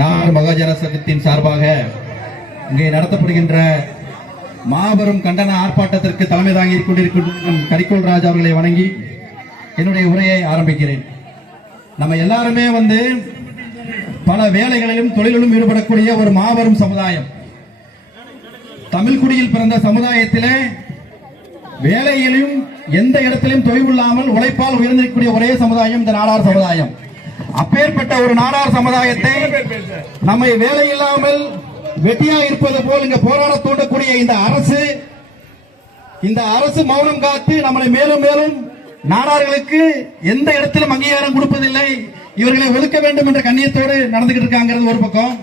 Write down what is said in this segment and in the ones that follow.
நான் மகாஜன சங்கத்தின் சார்பாக இங்கே நடத்தப்படுகின்ற மாபெரும் கண்டன ஆர்ப்பாட்டத்திற்கு தலைமை தாங்கி கொண்டிருக்கும் கரிக்கோல் ராஜ் அவர்களை வணங்கி என்னுடைய உரையை ஆரம்பிக்கிறேன். நம்ம எல்லாருமே வந்து பல வேலைகளிலும் தொழிலிலும் ஈடுபடக்கூடிய ஒரு மாபெரும் சமுதாயம். தமிழ் குடியில் பிறந்த சமுதாயத்திலே வேலையிலும் எந்த இடத்திலும் தொய்வில்லாமல் உழைப்பால் உயர்ந்திருக்கக்கூடிய ஒரே சமுதாயம் இந்த நாடார் சமுதாயம். அப்பேற்பட்ட ஒரு நாடார் சமுதாயத்தை நம்மை வேலை இல்லாமல் வெட்டியா இருப்பது போல் இங்க போராட தூண்டக்கூடிய இந்த அரசு இந்த அரசு மௌனம் காத்து நம்மளை மேலும் மேலும் நாடார்களுக்கு எந்த இடத்திலும் அங்கீகாரம் கொடுப்பதில்லை. இவர்களை ஒதுக்க வேண்டும் என்ற கண்ணியத்தோடு நடந்துகிட்டு இருக்காங்கிறது ஒரு பக்கம்.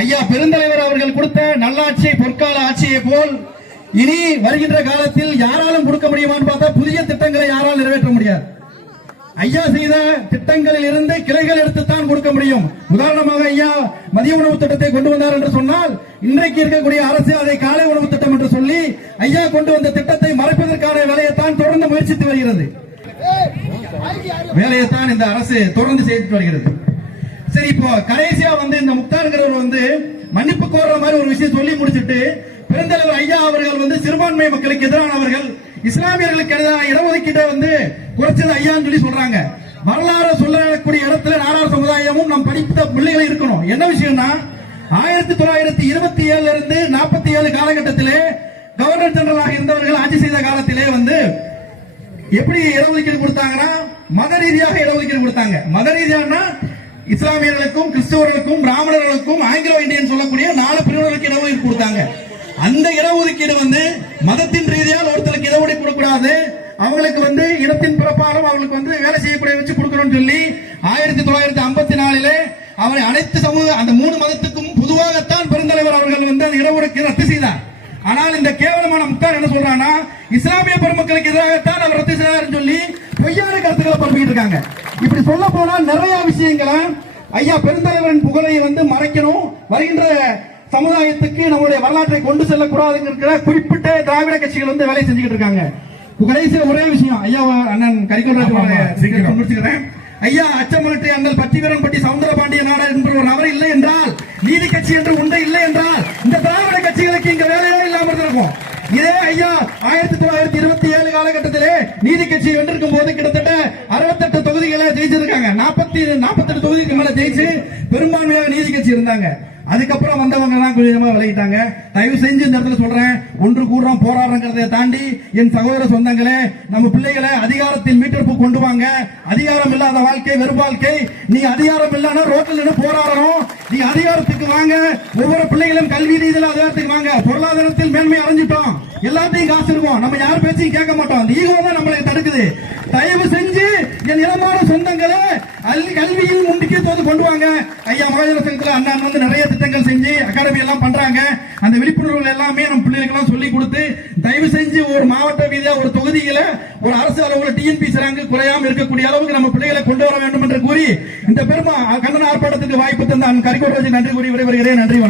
ஐயா பெருந்தலைவர் அவர்கள் கொடுத்த நல்லாட்சி பொற்கால ஆட்சியை போல் இனி வருகின்ற காலத்தில் யாராலும் கொடுக்க முடியுமான்னு பார்த்தா புதிய திட்டங்களை யாரால் நிறைவேற்ற முடியாது. ஐயா செய்த திட்டங்களில் இருந்து கிளைகள் எடுத்துத்தான் கொடுக்க முடியும். உதாரணமாக ஐயா மதிய உணவு திட்டத்தை கொண்டு வந்தார் என்று சொன்னால் இன்றைக்கு இருக்கக்கூடிய அரசு அதை காலை உணவு திட்டம் என்று சொல்லி ஐயா கொண்டு வந்த திட்டத்தை மறைப்பதற்கான வேலையைத்தான் தொடர்ந்து முயற்சித்து வருகிறது. வேலையைத்தான் இந்த அரசு தொடர்ந்து செய்து வருகிறது. சரி இப்போ கடைசியா வந்து இந்த முக்தாருங்கிறவர் வந்து மன்னிப்பு கோர்ற மாதிரி ஒரு விஷயம் சொல்லி முடிச்சிட்டு பெருந்தலைவர் ஐயா அவர்கள் வந்து சிறுபான்மை மக்களுக்கு எதிரானவர்கள் இஸ்லாமியர்களுக்கு எதிரான இடஒதுக்கீட்டை வந்து குறைச்சது ஐயான்னு சொல்லி சொல்றாங்க. வரலாறு சொல்லக்கூடிய இடத்துல நாடார் சமுதாயமும் நம் படித்த பிள்ளைகள் இருக்கணும். என்ன விஷயம்னா ஆயிரத்தி தொள்ளாயிரத்தி இருபத்தி ஏழுல இருந்து நாற்பத்தி ஏழு காலகட்டத்திலே கவர்னர் ஜெனரலாக இருந்தவர்கள் ஆட்சி செய்த காலத்திலே வந்து எப்படி இடஒதுக்கீடு கொடுத்தாங்கன்னா மத ரீதியாக இடஒதுக்கீடு கொடுத்தாங்க. மத ரீதியானா இஸ்லாமியர்களுக்கும் கிறிஸ்தவர்களுக்கும் பிராமணர்களுக்கும் ஆங்கிலோ இந்தியன் சொல்லக்கூடிய நாலு பிரிவினருக்கு இடஒதுக்கீடு கொடுத்தாங்க. அந்த இடஒதுக்கீடு வந்து மதத்தின் ரீதியால் கூடாது அவங்களுக்கு வந்து இனத்தின் பிறப்பாலும் அவங்களுக்கு வந்து வேலை செய்யக்கூடிய வச்சு கொடுக்கணும்னு சொல்லி ஆயிரத்தி தொள்ளாயிரத்தி ஐம்பத்தி நாலிலே அவரை அனைத்து சமூக அந்த மூணு மதத்துக்கும் பொதுவாகத்தான் பெருந்தலைவர் அவர்கள் வந்து அந்த இடஒதுக்கீடு ரத்து செய்தார். ஆனால் இந்த கேவலமான முக்தார் என்ன சொல்றான்னா இஸ்லாமிய பெருமக்களுக்கு எதிராகத்தான் அவர் ரத்து செய்தார் சொல்லி பொய்யான கருத்துக்களை பரப்பிட்டு இருக்காங்க. இப்படி சொல்ல போனால் நிறைய விஷயங்களை ஐயா பெருந்தலைவரின் புகழை வந்து மறைக்கணும். வருகின்ற சமுதாயத்துக்கு நம்முடைய வரலாற்றை கொண்டு செல்லக்கூடாதுங்கிற குறிப்பிட்ட திராவிட கட்சிகள் வந்து வேலை செஞ்சுக்கிட்டு இருக்காங்க. கடைசியில் ஒரே விஷயம். ஐயா அண்ணன் கரிகோல்ராஜ் முடிச்சுக்கிறேன். ஐயா அச்சமலட்டி அண்ணல் பட்டிவரன்பட்டி சவுந்தரபாண்டிய நாடர் என்ற ஒரு நபர் இல்லை என்றால் நீதி கட்சி என்று உண்டை இல்லை என்றால் இந்த திராவிட கட்சிகளுக்கு இங்க வேலையே இல்லாமல் இருக்கும் இதே ஐயா ஆயிரத்தி தொள்ளாயிரத்தி இருபத்தி ஏழு காலகட்டத்திலே நீதி கட்சி வென்றிருக்கும் போது கிட்டத்தட்ட அறுபத்தெட்டு தொகுதிகளை ஜெயிச்சிருக்காங்க. நாற்பத்தி நாற்பத்தெட்டு தொகுதிக்கு மேல ஜெயிச்சு பெரும்பான்மையாக நீதி கட்சி இருந்தாங்க. அதுக்கப்புறம் வந்தவங்க எல்லாம் கொஞ்சமா விலகிட்டாங்க. தயவு செஞ்சு இந்த இடத்துல சொல்றேன். ஒன்று கூடுறோம் போராடுறங்கிறதை தாண்டி என் சகோதர சொந்தங்களே நம்ம பிள்ளைகளை அதிகாரத்தின் மீட்டெடுப்பு கொண்டு வாங்க. அதிகாரம் இல்லாத வாழ்க்கை வெறும் வாழ்க்கை. நீ அதிகாரம் இல்லைன்னா ரோட்டில் நின்று போராடணும். நீ அதிகாரத்துக்கு வாங்க. ஒவ்வொரு பிள்ளைகளும் கல்வி ரீதியில் அதிகாரத்துக்கு வாங்க. பொருளாதாரத்தில் மேன்மை அடைஞ்சிட்டோம். எல்லாத்தையும் காசு இருக்கும். நம்ம யார் பேச்சையும் கேட்க மாட்டோம். அந்த ஈகோ தான் நம்மளை தடுக்குது. தயவு செஞ்சு என் இளமான சொந்தங்களை அல் கல்வியில் முக்கியத்துவத்தை கொண்டு வாங்க ஐயா மகாஜன சங்கத்தில் அண்ணன் வந்து நிறைய திட்டங்கள் செஞ்சு அகாடமி எல்லாம் பண்றாங்க. அந்த விழிப்புணர்வுகள் எல்லாமே நம்ம பிள்ளைகளுக்கெல்லாம் சொல்லி கொடுத்து தயவு செஞ்சு ஒரு மாவட்ட ரீதியா ஒரு தொகுதியில ஒரு அரசு அளவுல டிஎன்பிசி ரேங்க் குறையாம இருக்கக்கூடிய அளவுக்கு நம்ம பிள்ளைகளை கொண்டு வர வேண்டும் என்று கூறி இந்த பெருமா கண்டன ஆர்ப்பாட்டத்துக்கு வாய்ப்பு தந்த கரிகோட்டராஜன் நன்றி கூறி விடைபெறுகிறேன். நன்றி